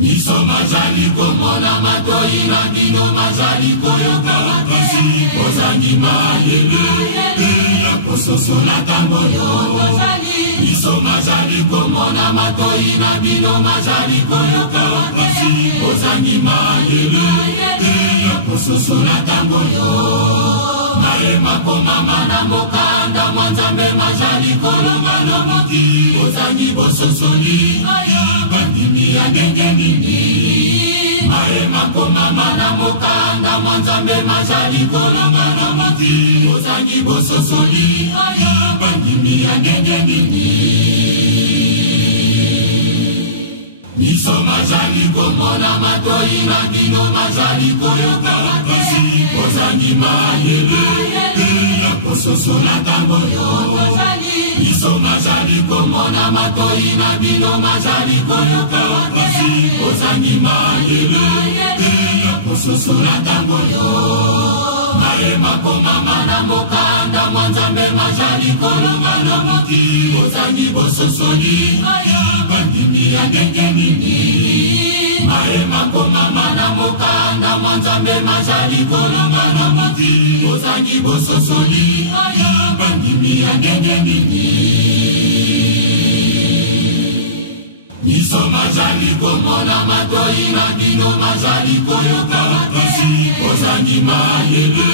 Niso mazali komona matoi na bino mazali koyoka kasi ozangi mayele ya kososola tango yo. Niso mazali komona matoi na bino mazali koyoka kasi ozangi mayele ya kososola tango yo. Naema komama na mokanda mwanzambe mazali kolonga lomoki ozangi bososoli bandimi ya ndenge nini. Naema komama na mokanda mwanzambe mazali kolonga lomoki ozangi bososoli bandimi ya ndenge nini. Niso mazali komona matoi na bino mazali koyoka kasi ozangi mayele ya kososola tango yo. Niso mazali komona matoi na bino mazali koyoka kasi ozangi mayele ya kososola tango yo. Naema komama na mokanda mwanzambe mazali kolonga lomoki ozangi bososoli bandimi ya ndenge nini. Naema komama na mokanda mwanzambe mazali kolonga lomoki ozangi bososoli bandimi ya ndenge nini. Niso mazali komona matoi na bino mazali koyoka kasi ozangi mayele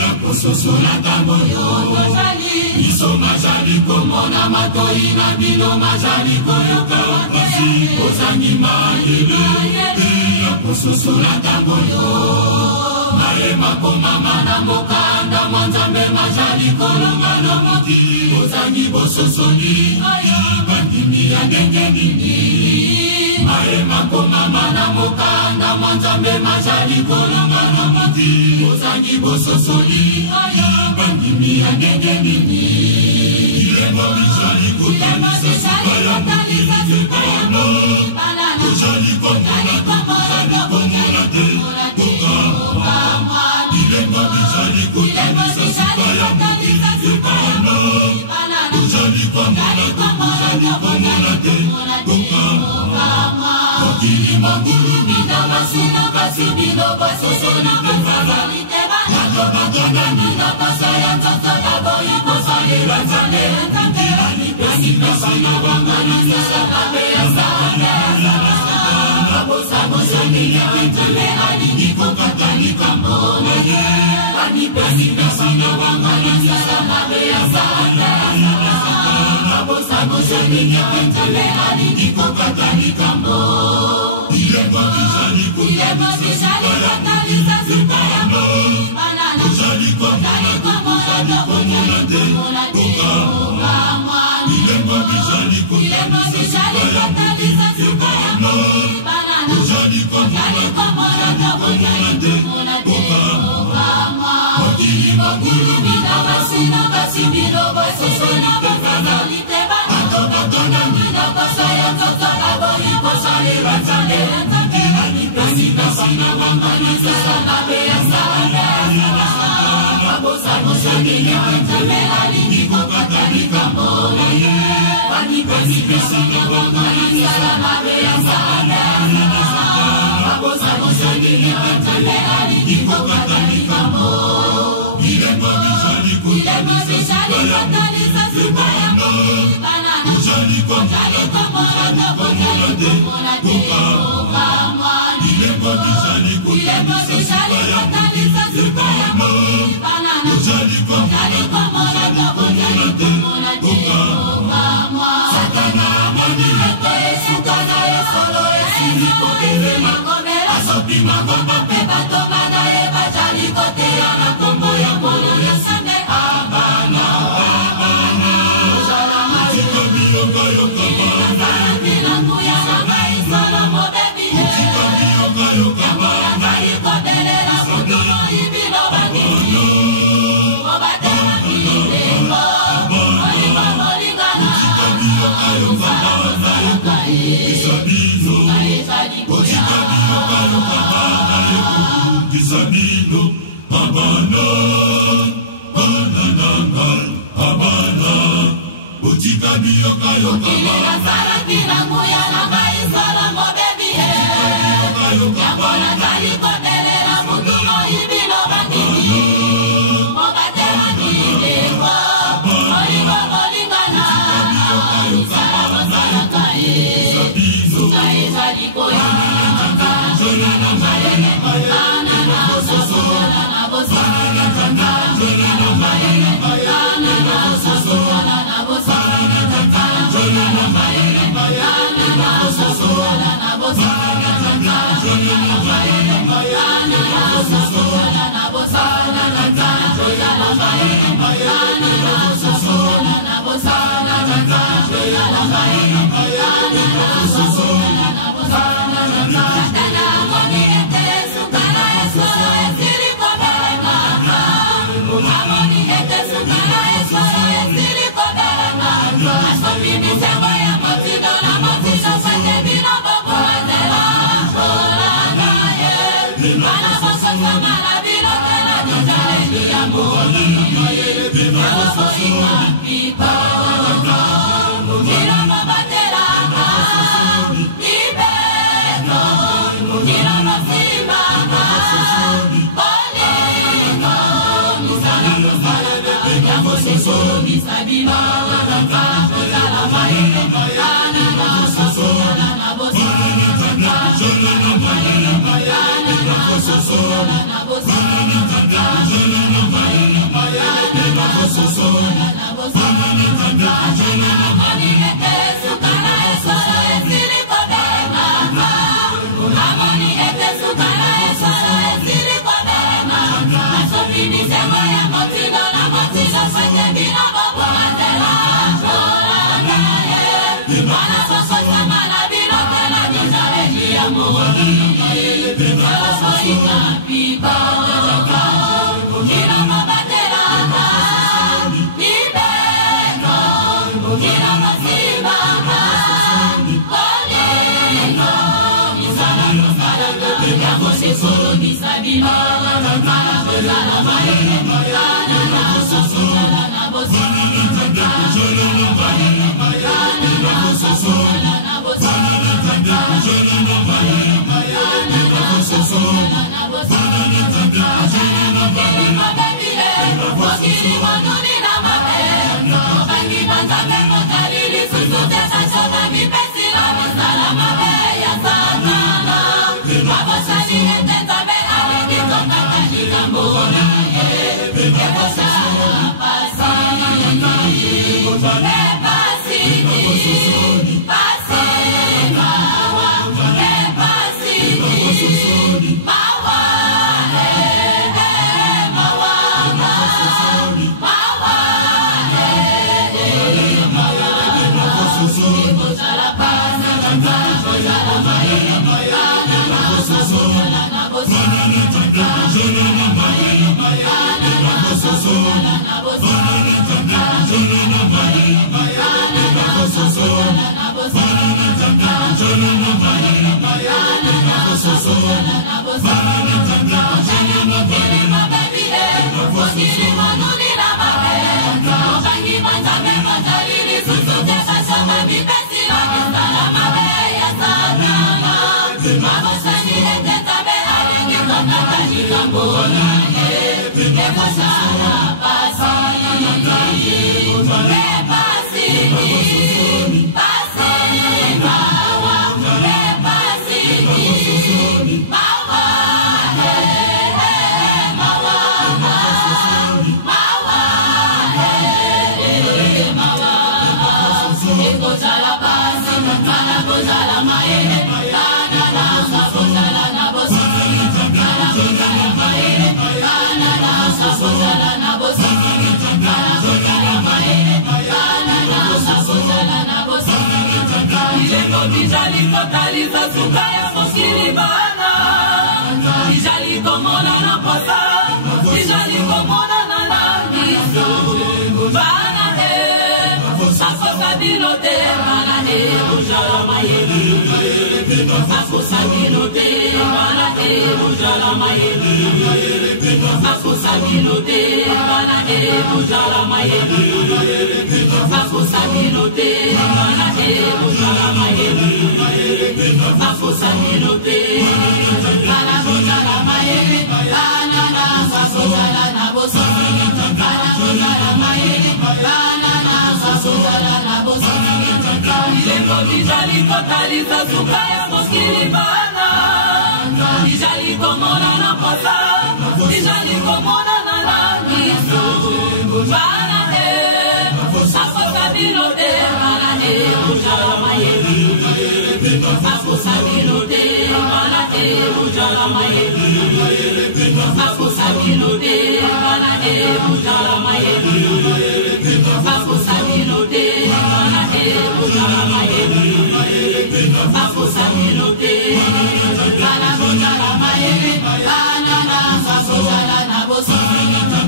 ya kososola tango yo. Niso mazali komona matoi na bino mazali koyoka kasi ozangi mayele ya kososola tango yo. Naema komama na mokanda mwanzambe mazali kolonga lomoki ozangi bososoli bandimi ya ndenge nini. Naema komama na mokanda mwanzambe mazali kolonga lomoki ozangi bososoli bandimi ya ndenge nini. Ilembo bizali kotalisa suka ya mokili kebano ozali komona te Ilembo bizali kotalisa suka ya mokili kebano ozali komona te Okili magulu mina masino kasi bino bososoli te Nato magana mina pasaya nzota baboyi bosali ranzane Ani pasina wangani sasa kabe ya sana Sabo samiya wentale aliniko katani kambona Ani pasina wangani sasa kabe ya sana Sabo samiya wentale aliniko katani kambona Ilembo bizali kotalisa suka ya mokili ozali komona te Ilembo bizali kotalisa suka ya mokili kebano ozali komona te Okili magulu mina masino kasi bino bososoli te Nato magana mina pasaya nzota baboyi bosali ranzane Ani pasina wangani sasa kabe ya sana Sabo samiya wentale aliniko katani kambona Ani pasina wangani sasa kabe ya sana Sabo samiya wentale aliniko katani kambona Ilembo bizali kotalisa suka ya mokili ozali komona te Ilembo bizali kotalisa suka ya mokili kebano ozali komona te Satana amoni ete esukana esolo esili kotelema asopi magomba pe bato bana ye bajali koteya na kombo ya nkolo yesime abana ozala matika biyoka yoka bana bilanguya na ngai solo mobebi utika biyoka yoka bana ikobelela kutuno ibilo bakini obatela bilembo olimba molingana utika biyoka yoka bana isabino utika biyoka yoka bana isabino abana abana utika biyoka yoka bana Sara kina nguya na ngai solo mobebi Dijali kotali sa sukaya moskili bujala maye Akusabinote Mana bujala maye Akusabinote Mana bujala maye Akusabinote Mana bujala maye Banana Sasojala Nabosa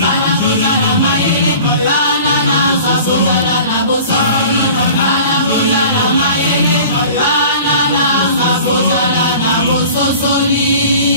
Mana bujala maye Banana Sasojala Nabosa Mana bujala maye Banana Sasojala Nabosa Soli